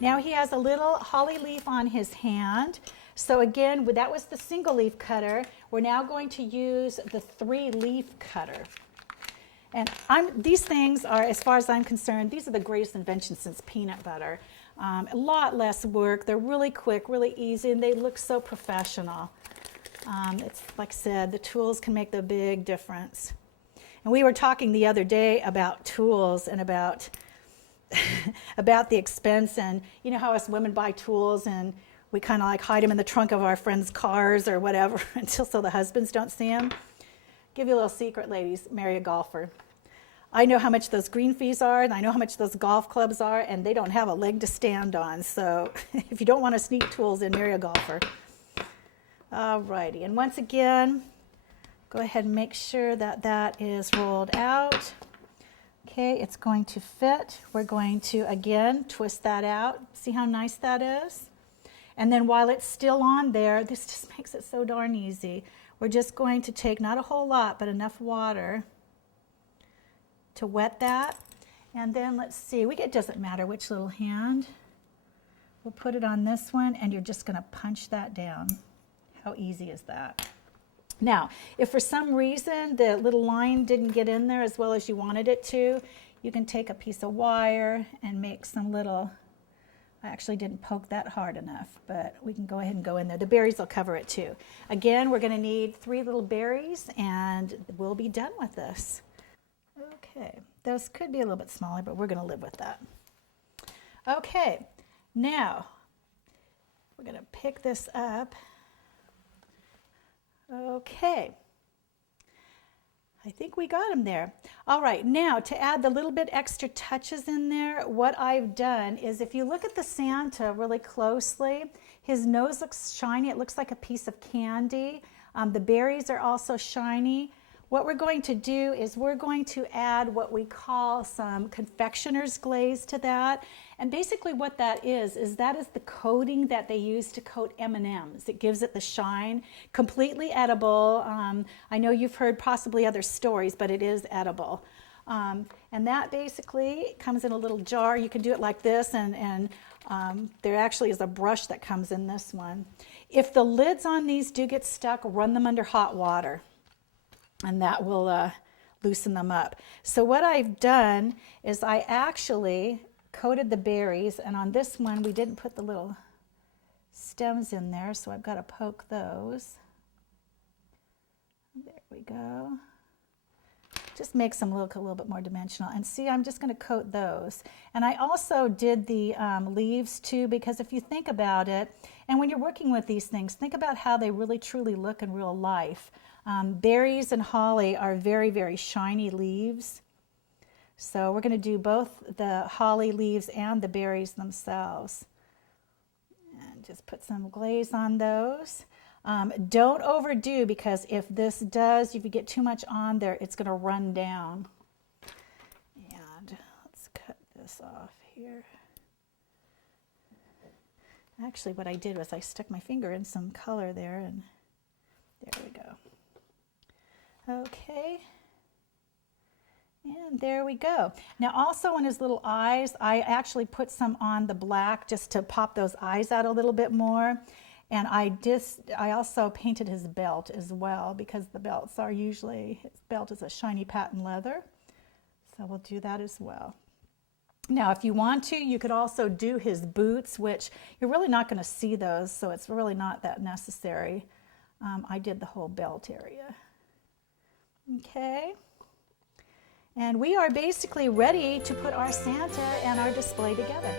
Now he has a little holly leaf on his hand. So again, that was the single leaf cutter. We're now going to use the 3-leaf cutter. And these things are, as far as I'm concerned, these are the greatest inventions since peanut butter. A lot less work. They're really quick, really easy, and they look so professional. It's like I said, the tools can make the big difference. And we were talking the other day about tools and about about the expense, and you know how us women buy tools and we kind of like hide them in the trunk of our friends' cars or whatever until so the husbands don't see them. Give you a little secret, ladies, marry a golfer. I know how much those green fees are, and I know how much those golf clubs are, and they don't have a leg to stand on. So if you don't want to sneak tools in, marry a golfer. All righty, and once again, go ahead and make sure that that is rolled out. Okay, it's going to fit. We're going to, again, twist that out. See how nice that is? And then while it's still on there, this just makes it so darn easy. We're just going to take, not a whole lot, but enough water to wet that. And then let's see, it doesn't matter which little hand. We'll put it on this one, and you're just going to punch that down. How easy is that? Now, if for some reason the little line didn't get in there as well as you wanted it to, you can take a piece of wire and make some little, I actually didn't poke that hard enough, but we can go ahead and go in there. The berries will cover it too. Again, we're going to need 3 little berries, and we'll be done with this. Okay, those could be a little bit smaller, but we're going to live with that. Okay, now we're going to pick this up. Okay, I think we got them there. All right, now to add the little bit extra touches in there, what I've done is if you look at the Santa really closely, his nose looks shiny. It looks like a piece of candy. The berries are also shiny. What we're going to do is we're going to add what we call some confectioner's glaze to that. And basically what that is the coating that they use to coat M&Ms. It gives it the shine, completely edible. I know you've heard possibly other stories, but it is edible. And that basically comes in a little jar. You can do it like this, and there actually is a brush that comes in this one. If the lids on these do get stuck, run them under hot water, and that will loosen them up. So what I've done is I actually coated the berries, and on this one we didn't put the little stems in there, so I've got to poke those. There we go. Just makes them look a little bit more dimensional. And see, I'm just going to coat those. And I also did the leaves too, because if you think about it, and when you're working with these things, think about how they really truly look in real life. Berries and holly are very, very shiny leaves. So we're going to do both the holly leaves and the berries themselves. And just put some glaze on those. Don't overdo, because if you get too much on there, it's going to run down. And let's cut this off here. Actually, what I did was I stuck my finger in some color there, and there we go. Okay, and there we go. Now also on his little eyes, I actually put some on the black just to pop those eyes out a little bit more. And I also painted his belt as well, because the belts are usually, his belt is a shiny patent leather. So we'll do that as well. Now if you want to, you could also do his boots, which you're really not going to see those, so it's really not that necessary. I did the whole belt area. Okay, and we are basically ready to put our Santa and our display together.